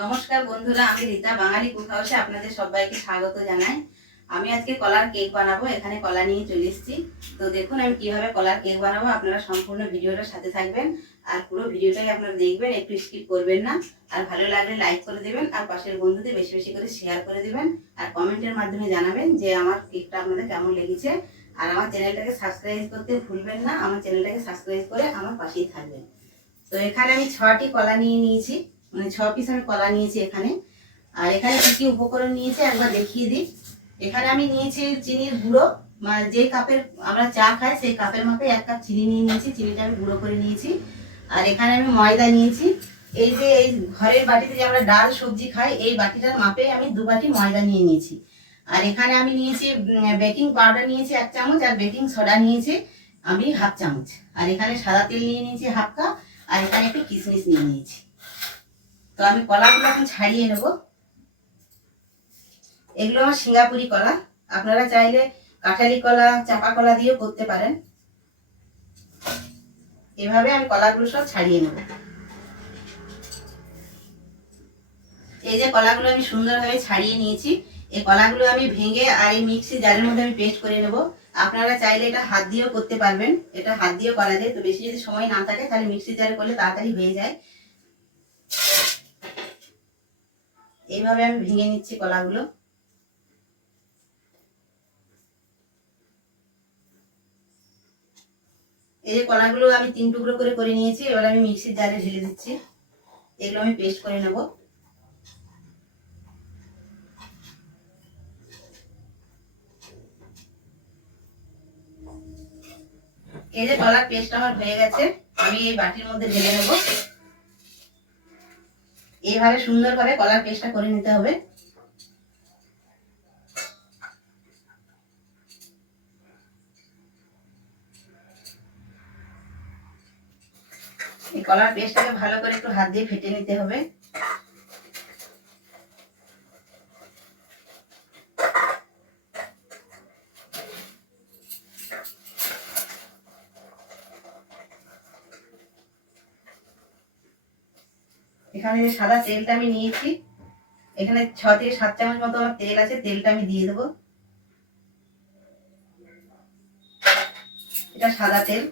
নমস্কার বন্ধুরা, আমি রীতা বাঙালি কুক হাউসে আপনাদের সবাইকে স্বাগত জানাই। আমি আজকে কলার কেক বানাবো। এখানে কলা নিয়ে চলে এসেছি। তো দেখুন আমি কিভাবে কলার কেক বানাবো। আপনারা সম্পূর্ণ ভিডিওটার সাথে থাকবেন আর পুরো ভিডিওটাই আপনারা দেখবেন, একটু স্কিপ করবেন না। আর ভালো লাগলে লাইক করে দেবেন আর পাশের বন্ধুদের বেশি বেশি করে শেয়ার করে দেবেন আর কমেন্টের মাধ্যমে জানাবেন যে আমার কেকটা আপনাদের কেমন লেগেছে। আর আমার চ্যানেলটাকে সাবস্ক্রাইব করতে ভুলবেন না। আমার চ্যানেলটাকে সাবস্ক্রাইব করে আমার পাশেই থাকবেন। তো এখানে আমি 6টি কলা নিয়ে নিয়েছি, মানে 6 পিস আমি কলা নিয়েছি এখানে। আর এখানে কি কি উপকরণ নিয়েছি একবার দেখিয়ে দিই। এখানে আমি নিয়েছি চিনির গুঁড়ো, মানে যে কাপের আমরা চা খাই সেই কাপের মাপে 1 কাপ চিনি নিয়ে নিয়েছি। চিনিটা আমি গুঁড়ো করে নিয়েছি। আর এখানে আমি ময়দা নিয়েছি। এই যে এই ঘরের বাটিতে যে আমরা ডাল সবজি খাই, এই বাটিটার মাপে আমি 2 বাটি ময়দা নিয়ে নিয়েছি। আর এখানে আমি নিয়েছি বেকিং পাউডার নিয়েছি 1 চামচ, আর বেকিং সোডা নিয়েছি আমি 1/2 চামচ। আর এখানে সাদা তেল নিয়ে নিয়েছি 1/2 কাপ। আর এখানে একটু কিশমিশ নিয়ে নিয়েছি। তো আমি কলাগুলো এখন ছাড়িয়ে নেব। এগুলো আমার সিঙ্গাপুরি কলা, আপনারা চাইলে কাঁঠালি কলা চাপা কলা দিয়েও করতে পারেন। এভাবে আমি কলাগুলো সব ছাড়িয়ে নেব। এই যে কলাগুলো আমি সুন্দরভাবে ছাড়িয়ে নিয়েছি। এই কলাগুলো আমি ভেঙে আর এই মিক্সি জারের মধ্যে আমি পেস্ট করে নেব। আপনারা চাইলে এটা হাত দিয়েও করতে পারবেন, এটা হাত দিয়েও করা যায়। তো বেশি যদি সময় না থাকে তাহলে মিক্সি জারে করলে তাড়াতাড়ি হয়ে যায়। এইভাবে আমি ভেঙে নিচ্ছি কলাগুলো। এই যে কলাগুলো আমি 3 টুকরো করে করে নিয়েছি। এবার আমি মিক্সির জারে ঢেলে দিচ্ছি। এগুলো আমি পেস্ট করে নেব। এই যে কলার পেস্ট আমার হয়ে গেছে, আমি এই বাটির মধ্যে ঢেলে নেব। এইভাবে সুন্দরভাবে কলার পেস্টটা করে নিতে হবে। এই কলার পেস্টটাকে ভালো করে একটু হাত দিয়ে ফেটে নিতে হবে। এখানে যে সাদা তেলটা আমি নিয়েছি, এখানে 6 থেকে 7 চামচ মতো আমার তেল আছে। তেলটা আমি দিয়ে দেবো। এটা সাদা তেল।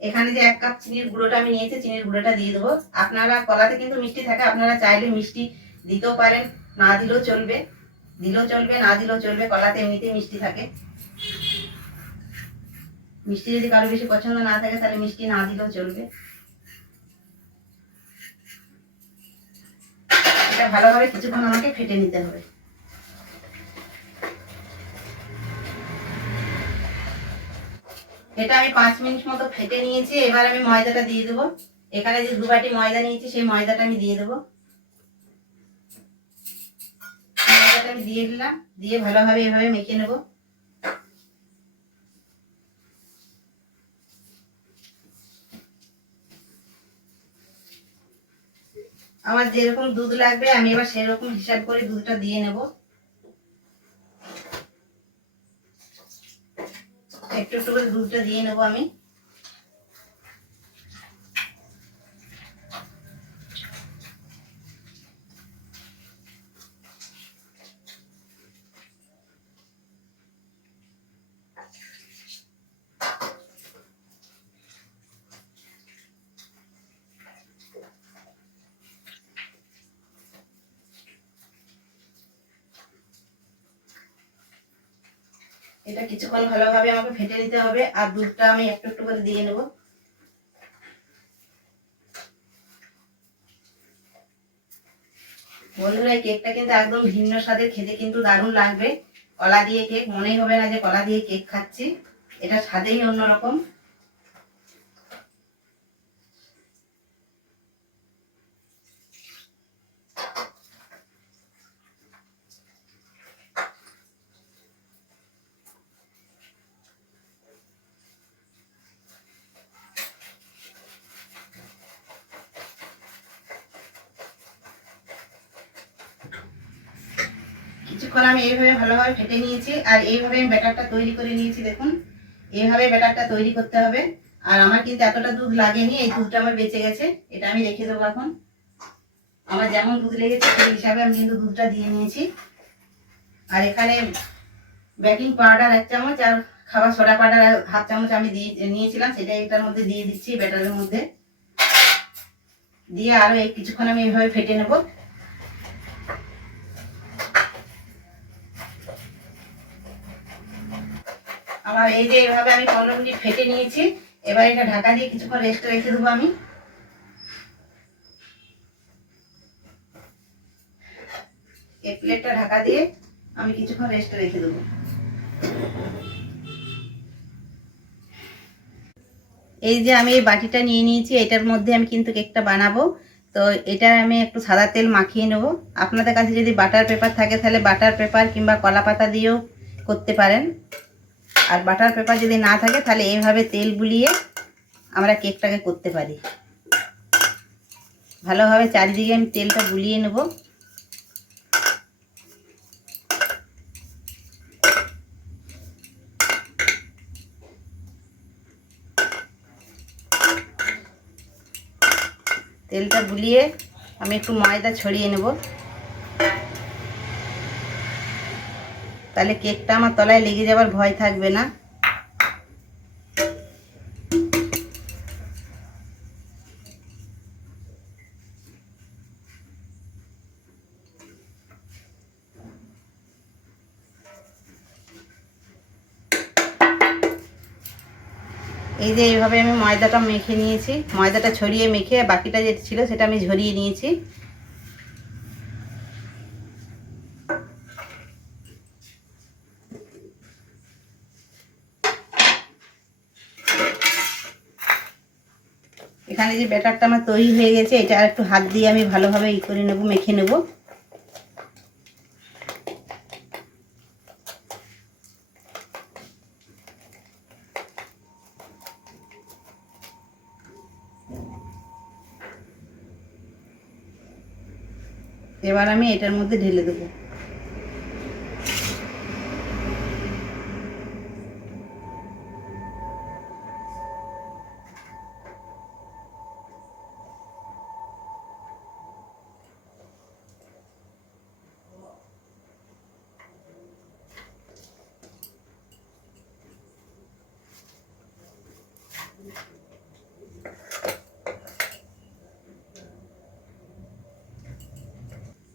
এখানে যে 1 কাপ চিনির গুঁড়োটা আমি নিয়েছি, চিনির গুঁড়োটা দিয়ে দেবো। আপনারা কলাতে কিন্তু মিষ্টি থাকে, আপনারা চাইলে মিষ্টি দিতেও পারেন, না দিলেও চলবে। দিলেও চলবে, না দিলেও চলবে, কলাতে এমনিতেই মিষ্টি থাকে। মিষ্টি যদি কারো বেশি পছন্দ না থাকে তাহলে মিষ্টি না দিলেও চলবে। এটা ভালোভাবে কিছুক্ষণ আমাকে ফেটে নিতে হবে। এটা আমি 5 মিনিট মতো ফেটে নিয়েছি। এবার আমি ময়দাটা দিয়ে দেবো। এখানে যে 2 বাটি ময়দা নিয়েছি সেই ময়দাটা আমি দিয়ে দেবো। ময়দাটা আমি দিয়ে দিলাম, দিয়ে ভালোভাবে এভাবে মেখে নেব। আমার যেরকম দুধ লাগবে আমি এবার সেরকম হিসাব করে দুধটা দিয়ে নেব। একটু একটু করে দুধটা দিয়ে নেব আমি। এটা কিছুক্ষণ ভালোভাবে আমাকে ফেটে নিতে হবে আর দুধটা আমি একটু একটু করে দিয়ে নেব। বন্ধুরা এই কেকটা কিন্তু একদম ভিন্ন স্বাদের, খেতে কিন্তু দারুণ লাগবে। কলা দিয়ে কেক, মনেই হবে না যে কলা দিয়ে কেক খাচ্ছি। এটা স্বাদেই অন্যরকম। কিছুক্ষণ কিছুক্ষণ আমি এইভাবে ভালোভাবে ফেটে নিয়েছি, আর এইভাবে আমি ব্যাটারটা তৈরি করে নিয়েছি। দেখুন এইভাবে ব্যাটারটা তৈরি করতে হবে। আর আমার কিন্তু এতটা দুধ লাগেনি, এই দুধটা আমার বেঁচে গেছে, এটা আমি রেখে দেবো। এখন আমার যেমন দুধ লেগেছে সেই হিসাবে আমি কিন্তু দুধটা দিয়ে নিয়েছি। আর এখানে বেকিং পাউডার 1 চামচ আর খাবার সোডা পাউডার 1/2 চামচ আমি নিয়েছিলাম, সেটা এটার মধ্যে দিয়ে দিচ্ছি, ব্যাটারের মধ্যে দিয়ে আরো কিছুক্ষণ আমি এইভাবে ফেটে নেব। আমার এই যে এইভাবে আমি 15 মিনিট ফেটে নিয়েছি। এবার এটা ঢাকা দিয়ে কিছুক্ষণ রেস্টে রেখে দেবো। আমি এই প্লেটটা ঢাকা দিয়ে আমি কিছুক্ষণ রেস্টে রেখে দেবো। এই যে আমি এই বাটিটা নিয়ে নিয়েছি, এটার মধ্যে আমি কিন্তু কেকটা বানাবো। তো এটা আমি একটু সাদা তেল মাখিয়ে নেব। আপনাদের কাছে যদি বাটার পেপার থাকে তাহলে বাটার পেপার কিংবা কলা পাতা দিয়েও করতে পারেন। আর বাটার পেপার যদি না থাকে তাহলে এইভাবে তেল বুলিয়ে আমরা কেকটাকে করতে পারি। ভালোভাবে চারিদিকে আমি তেলটা বুলিয়ে নেব। তেলটা বুলিয়ে আমি একটু ময়দা ছড়িয়ে নেব, তাহলে কেকটা আমার তলায় লেগে যাওয়ার ভয় থাকবে না। এই যে এইভাবে আমি ময়দাটা মেখে নিয়েছি, ময়দাটা ছড়িয়ে মেখে বাকিটা যেটা ছিল সেটা আমি ঝরিয়ে নিয়েছি। এখানে যে ব্যাটারটা আমার তৈরি হয়ে গেছে, এটা আর একটু হাত দিয়ে আমি ভালোভাবে করে নেব, মেখে নেব। এবার আমি এটার মধ্যে ঢেলে দেবো।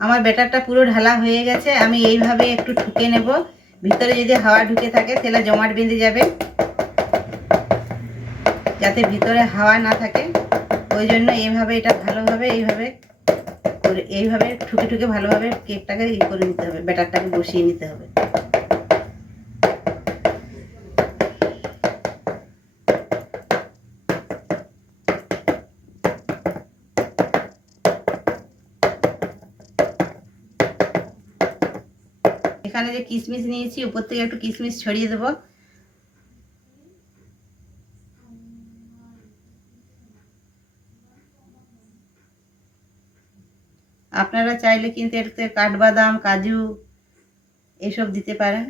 আমার ব্যাটারটা পুরো ঢালা হয়ে গেছে। আমি এইভাবে একটু ঠুকে নেব, ভিতরে যদি হাওয়া ঢুকে থাকে তাহলে জমাট বেঁধে যাবে, যাতে ভিতরে হাওয়া না থাকে। ওই জন্য এইভাবে এটা ভালোভাবে এইভাবে ঠুকে ঠুকে ভালোভাবে কেকটাকে করে নিতে হবে, ব্যাটারটাকে বসিয়ে নিতে হবে। এখানে যে কিশমিশ নিয়েছি, উপর থেকে একটু কিশমিশ ছড়িয়ে দেব। আপনারা চাইলে কিন্তু এটাতে কাঠবাদাম, কাজু এসব দিতে পারেন।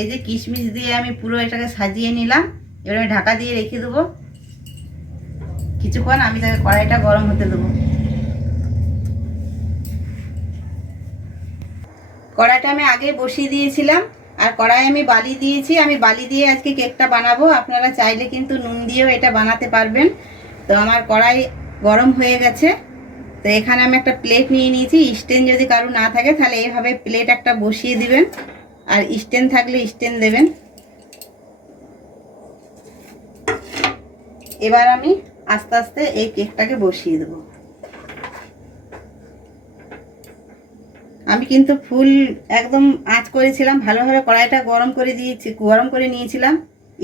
এই যে কিশমিশ দিয়ে আমি পুরো এটাকে সাজিয়ে নিলাম। এবার আমি ঢাকা দিয়ে রেখে দেবো কিছুক্ষণ। আমি তাকে কড়াইটা গরম হতে দেবো। কড়াইটা আমি আগে বসিয়ে দিয়েছিলাম, আর কড়াই আমি বালি দিয়েছি। আমি বালি দিয়ে আজকে কেকটা বানাবো। আপনারা চাইলে কিন্তু নুন দিয়েও এটা বানাতে পারবেন। তো আমার কড়াই গরম হয়ে গেছে। তো এখানে আমি একটা প্লেট নিয়ে নিয়েছি। স্ট্যান্ড যদি কারো না থাকে তাহলে এইভাবে প্লেট একটা বসিয়ে দিবেন, আর স্ট্যান্ড থাকলে স্ট্যান্ড দেবেন। এবার আমি আস্তে আস্তে এই কেকটাকে বসিয়ে দেবো। আমি কিন্তু ফুল একদম আঁচ করেছিলাম, ভালোভাবে কড়াইটা গরম করে নিয়েছিলাম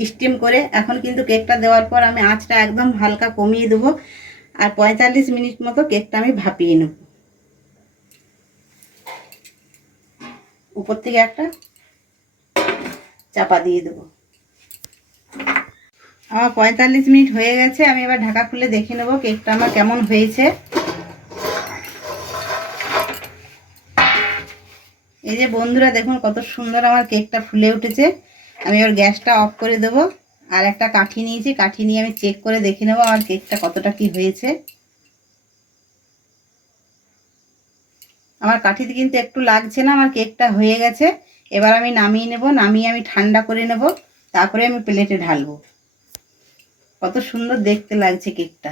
স্টিম করে। এখন কিন্তু কেকটা দেওয়ার পর আমি আঁচটা একদম হালকা কমিয়ে দেবো, আর 45 মিনিট মতো কেকটা আমি ভাপিয়ে নেব। উপর থেকে একটা চাপা দিয়ে দেবো। আমার 45 মিনিট হয়ে গেছে। আমি এবার ঢাকা খুলে দেখে নেব কেকটা আমার কেমন হয়েছে। এই যে বন্ধুরা দেখুন কত সুন্দর আমার কেকটা ফুলে উঠেছে। আমি এবার গ্যাসটা অফ করে দেব। আর একটা কাঠি নিয়েছি, কাঠি নিয়ে আমি চেক করে দেখে নেবো আমার কেকটা কতটা কি হয়েছে। আমার কাঠিতে কিন্তু একটু লাগছে না, আমার কেকটা হয়ে গেছে। এবার আমি নামিয়ে নেব, নামিয়ে আমি ঠান্ডা করে নেব, তারপরে আমি প্লেটে ঢালবো। কত সুন্দর দেখতে লাগছে কেকটা।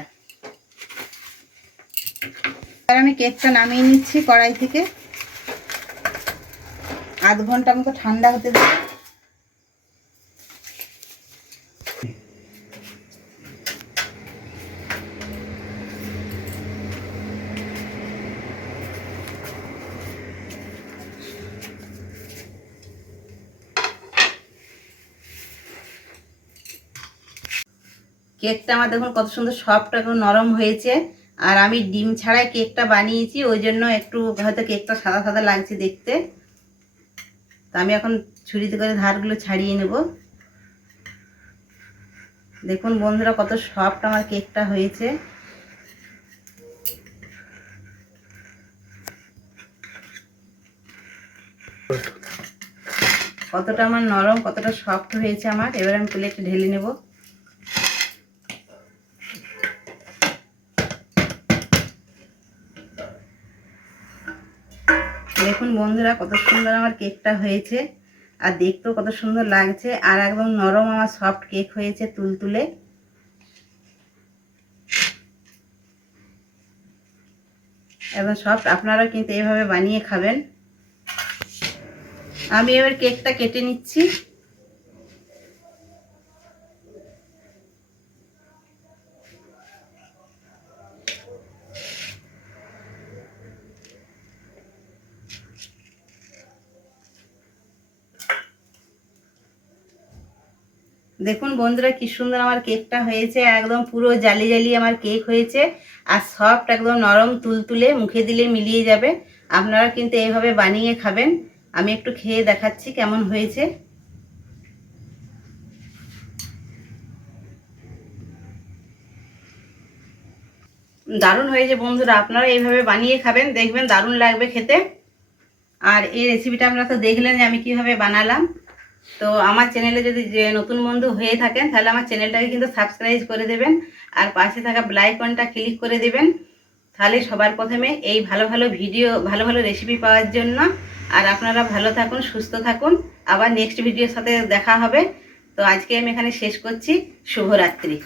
এবার আমি কেকটা নামিয়ে নিচ্ছি কড়াই থেকে, আধ ঘন্টা মতো ঠান্ডা হতে দেব। কেকটা আমার দেখুন কত সুন্দর সফট এবং নরম হয়েছে। আর আমি ডিম ছাড়াই কেকটা বানিয়েছি, ওই জন্য একটু হয়তো কেকটা সাদা সাদা লাগছে দেখতে। তো আমি এখন ছুরিতে করে ধারগুলো ছাড়িয়ে নেব। দেখুন বন্ধুরা কত সফট আমার কেকটা হয়েছে। কতটা আমার নরম, কতটা সফট হয়েছে আমার। এবার আমি প্লেটে ঢেলে নেব। দেখুন বন্ধুরা কত সুন্দর আমার কেকটা হয়েছে, আর দেখতেও কত সুন্দর লাগছে। আর একদম নরম আমার সফট কেক হয়েছে, তুলতুলে। একদম সফট। আপনারাও কিন্তু এইভাবে বানিয়ে খাবেন। আমি এবার কেকটা কেটে নিচ্ছি। দেখুন বন্ধুরা কি সুন্দর আমার কেকটা হয়েছে, একদম পুরো জালি জালি আমার কেক হয়েছে। আর সফট, একদম নরম তুলতুলে, মুখে দিলে মিলিয়ে যাবে। আপনারা কিন্তু এইভাবে বানিয়ে খাবেন। আমি একটু খেয়ে দেখাচ্ছি কেমন হয়েছে। দারুণ হয়েছে বন্ধুরা, আপনারা এইভাবে বানিয়ে খাবেন, দেখবেন দারুণ লাগবে খেতে। আর এই রেসিপিটা আপনারা তো দেখলেন যে আমি কিভাবে বানালাম। তো আমার চ্যানেলে যদি যে নতুন বন্ধু হয়ে থাকেন, তাহলে আমার চ্যানেলটাকে কিন্তু সাবস্ক্রাইব করে দেবেন। আর পাশে থাকা বেল আইকনটা ক্লিক করে দেবেন, তাহলে সবার প্রথমে এই ভালো ভালো ভিডিও, ভালো ভালো রেসিপি পাওয়ার জন্য। আর আপনারা ভালো থাকুন, সুস্থ থাকুন। আবার নেক্সট ভিডিওর সাথে দেখা হবে। তো আজকে আমি এখানে শেষ করছি। শুভরাত্রি।